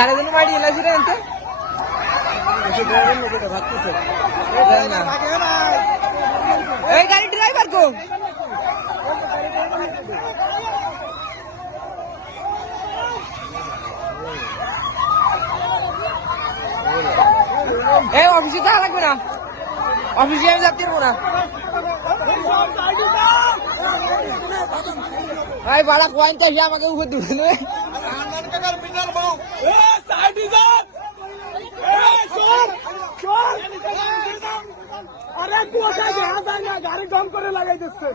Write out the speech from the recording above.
কারে জন্য মাটি এলাইছি রে এনতে এই গাড়ি ড্রাইভার কো এই অফিসে যাওয়া লাগবে না অফিসে আমি যাতে পারবো না ভাই ভাড়া পয়েন্ট আসে আমাকে উপর তুলে নেবে গাড়ি দম করে লাগাই দিচ্ছে